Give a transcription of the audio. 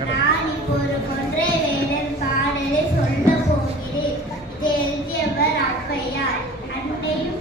நான் இப்போ ஒரு கொன்றை வேடன் பாடலை சொல்ல போகிறேன். இதை எழுதியவர் ஔவையார். அன்னையும்